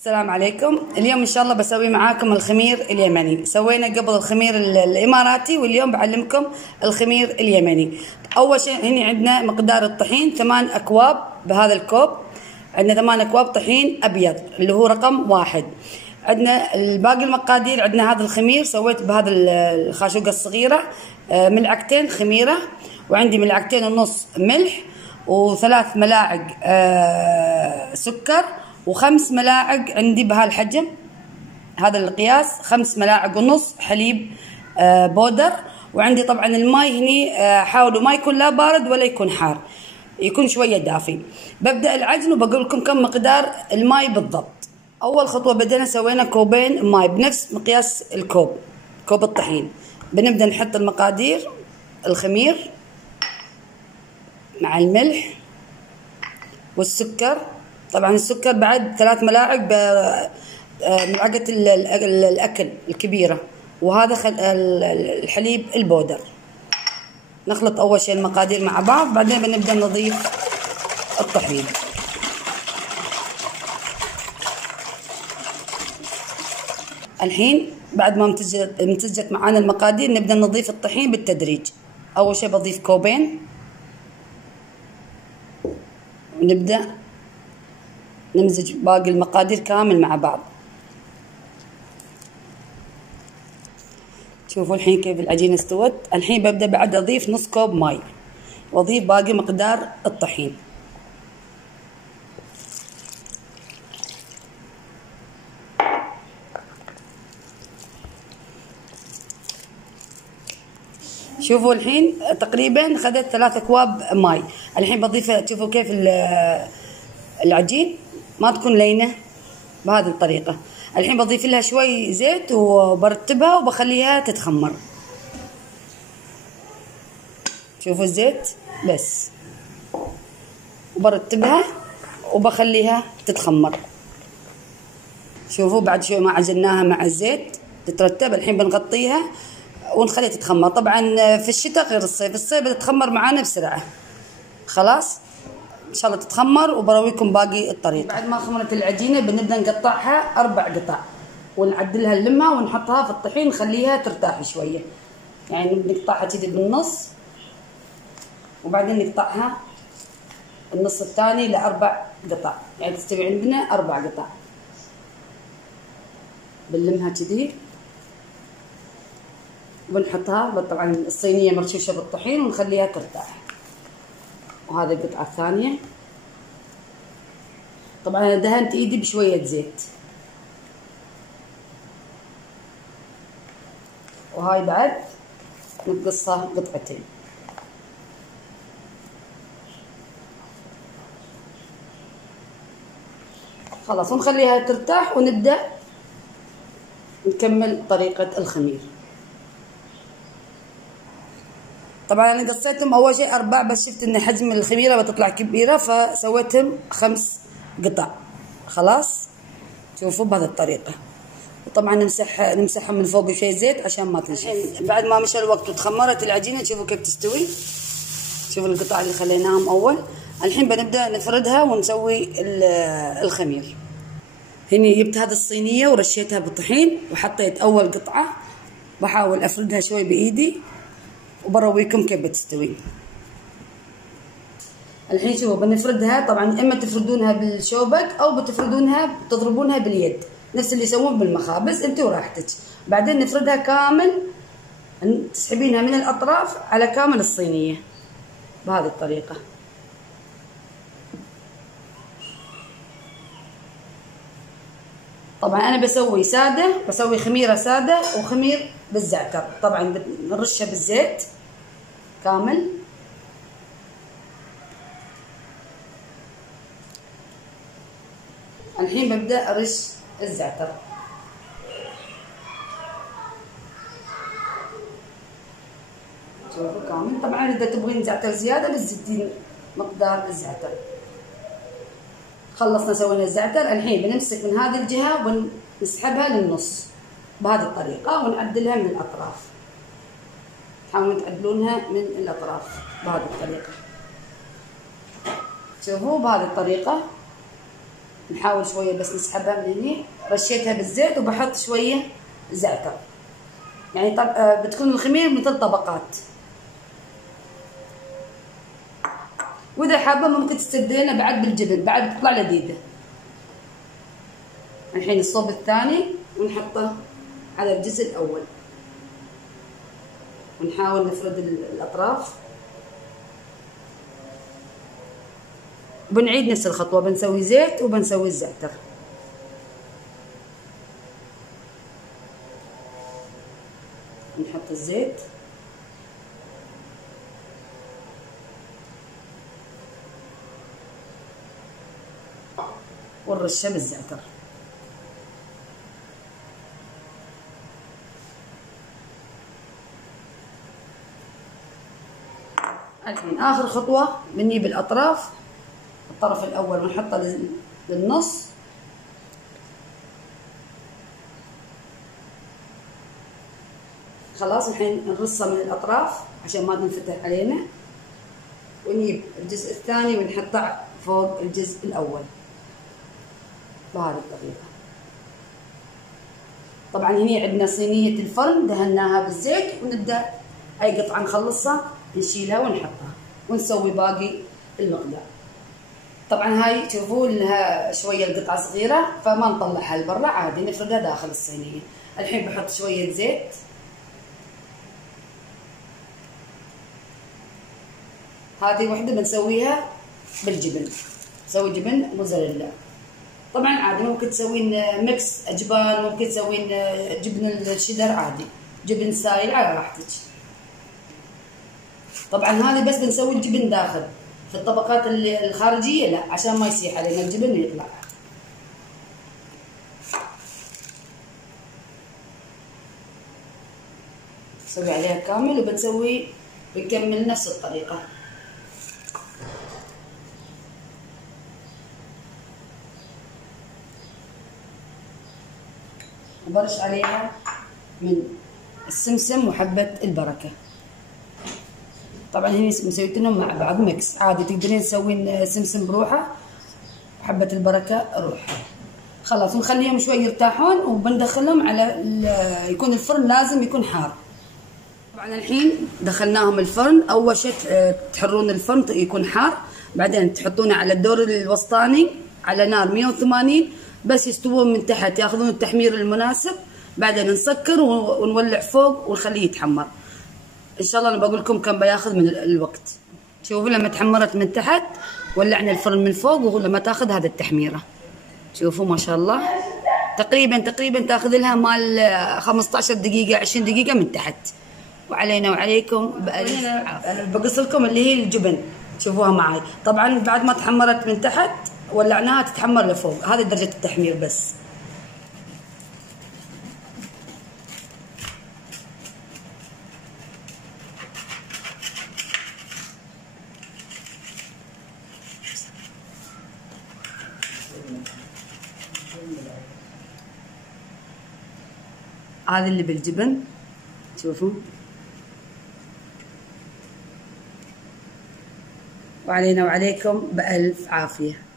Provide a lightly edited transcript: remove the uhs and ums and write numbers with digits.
السلام عليكم. اليوم ان شاء الله بسوي معاكم الخمير اليمني. سوينا قبل الخمير الاماراتي واليوم بعلمكم الخمير اليمني. اول شيء هنا عندنا مقدار الطحين 8 اكواب بهذا الكوب. عندنا 8 اكواب طحين ابيض اللي هو رقم 1. عندنا باقي المقادير. عندنا هذا الخمير سويت بهذا الخاشوقة الصغيرة، ملعقتين خميرة، وعندي ملعقتين ونص ملح، و3 ملاعق سكر، و5 ملاعق عندي بهالحجم هذا القياس، 5 ملاعق ونص حليب بودر. وعندي طبعا الماء هني حاولوا ما يكون لا بارد ولا يكون حار، يكون شوية دافي. ببدأ العجن وبقول لكم كم مقدار الماء بالضبط. أول خطوة بدينا سوينا كوبين ماء بنفس مقياس الكوب، كوب الطحين. بنبدأ نحط المقادير، الخمير مع الملح والسكر. طبعا السكر بعد 3 ملاعق بملعقة الأكل الكبيرة، وهذا الحليب البودر. نخلط أول شيء المقادير مع بعض، بعدين بنبدأ نضيف الطحين. الحين بعد ما امتزجت معانا المقادير نبدأ نضيف الطحين بالتدريج. أول شيء بضيف كوبين، ونبدأ نمزج باقي المقادير كامل مع بعض. شوفوا الحين كيف العجينة استوت. الحين ببدأ بعد أضيف نص كوب ماء، وأضيف باقي مقدار الطحين. شوفوا الحين تقريبا خذت 3 أكواب ماء. الحين بضيف، شوفوا كيف العجين ما تكون لينة بهذه الطريقة. الحين بضيف لها شوي زيت وبرتبها وبخليها تتخمر. شوفوا الزيت بس، وبرتبها وبخليها تتخمر. شوفوا بعد شوي ما عجناها مع الزيت تترتب. الحين بنغطيها ونخليها تتخمر. طبعا في الشتاء غير الصيف، الصيف بتتخمر معانا بسرعة. خلاص ان شاء الله تتخمر وبرويكم باقي الطريقة. بعد ما خمرت العجينة بنبدأ نقطعها 4 قطع، ونعدلها اللمة ونحطها في الطحين نخليها ترتاح شوية. يعني نقطعها كذي بالنص، وبعدين نقطعها النص الثاني ل4 قطع، يعني تستوي عندنا 4 قطع. بنلمها كذي وبنحطها طبعا الصينية مرشوشة بالطحين ونخليها ترتاح. وهذه القطعة الثانية. طبعا أنا دهنت إيدي بشوية زيت. وهاي بعد نقصها قطعتين. خلاص ونخليها ترتاح ونبدأ نكمل طريقة الخمير. طبعا انا قصيتهم اول شيء 4، بس شفت ان حجم الخميره بتطلع كبيره فسويتهم 5 قطع. خلاص شوفوا بهذه الطريقه. وطبعا نمسحهم من فوق بشويه زيت عشان ما تنشف. بعد ما مشى الوقت وتخمرت العجينه شوفوا كيف تستوي. شوفوا القطع اللي خليناهم اول. الحين بنبدا نفردها ونسوي الخمير. هني جبت هذه الصينيه ورشيتها بالطحين وحطيت اول قطعه، بحاول افردها شوي بايدي وبرويكم كيف بتستوي. الحين شوفوا بنفردها. طبعا اما تفردونها بالشوبك او بتضربونها باليد، نفس اللي يسوون بالمخابز، انت وراحتك. بعدين نفردها كامل، تسحبينها من الاطراف على كامل الصينيه بهذه الطريقه. طبعا انا بسوي ساده، بسوي خميره ساده وخمير بالزعتر. طبعا بنرشها بالزيت كامل. الحين ببدأ ارش الزعتر. شوفوا كامل. طبعا اذا تبغين زعتر زياده بتزيدين مقدار الزعتر. خلصنا سوينا الزعتر. الحين بنمسك من هذه الجهه ونسحبها للنص بهذه الطريقة ونعدلها من الأطراف. حاولوا تعدلونها من الأطراف بهذه الطريقة. شوفوا بهذه الطريقة نحاول شويه بس نسحبها من هني. رشيتها بالزيت وبحط شويه زعتر، يعني بتكون الخمير مثل طبقات. واذا حابه ممكن تستبدلينها بعد بالجبن، بعد بتطلع لذيذه. الحين الصوب الثاني ونحطه على الجزء الاول، ونحاول نفرد الاطراف. بنعيد نفس الخطوه، بنسوي زيت وبنسوي الزعتر. نحط الزيت والرشه بالزعتر. الحين اخر خطوه بنجيب الاطراف، الطرف الاول ونحطه للنص، خلاص. الحين نرصها من الاطراف عشان ما تنفتح علينا، ونجيب الجزء الثاني ونحطه فوق الجزء الاول بهذه الطريقه. طبعا هني عندنا صينيه الفرن دهناها بالزيت، ونبدا اي قطعه نخلصها نشيلها ونحطها ونسوي باقي المقدار. طبعا هاي تشوفوا لها شويه القطعه صغيره فما نطلعها لبرا، عادي نفردها داخل الصينيه. الحين بحط شويه زيت، هذه وحده بنسويها بالجبن، نسوي جبن موزاريلا. طبعا عادي ممكن تسوين ميكس اجبان، ممكن تسوين جبن الشيدر عادي، جبن سايل على راحتك. طبعا هذه بس بنسوي الجبن داخل، في الطبقات الخارجيه لا، عشان ما يسيح علينا الجبن ويطلع. نسوي عليها كامل وبنسوي بنكمل نفس الطريقه. وبرش عليها من السمسم وحبه البركه. طبعا هني مسويتهم مع بعض ميكس، عادي تقدرين تسوين سمسم بروحه وحبه البركه روحها. خلاص نخليهم شوي يرتاحون وبندخلهم على يكون الفرن لازم يكون حار. طبعا الحين دخلناهم الفرن. اول شيء تحرون الفرن يكون حار، بعدين تحطونه على الدور الوسطاني على نار 180 بس يستوون من تحت، ياخذون التحمير المناسب. بعدين نسكر ونولع فوق ونخليه يتحمر. ان شاء الله انا بقول لكم كم بياخذ من الوقت. شوفوا لما تحمرت من تحت ولعنا الفرن من فوق، ولما تاخذ هذا التحميره شوفوا ما شاء الله تقريبا تاخذ لها مال 15 دقيقه 20 دقيقه من تحت. وعلينا وعليكم بقص لكم اللي هي الجبن، شوفوها معي. طبعا بعد ما تحمرت من تحت ولعناها تتحمر لفوق، هذه درجه التحمير بس. هذا اللي بالجبن شوفوا. وعلينا وعليكم بألف عافية.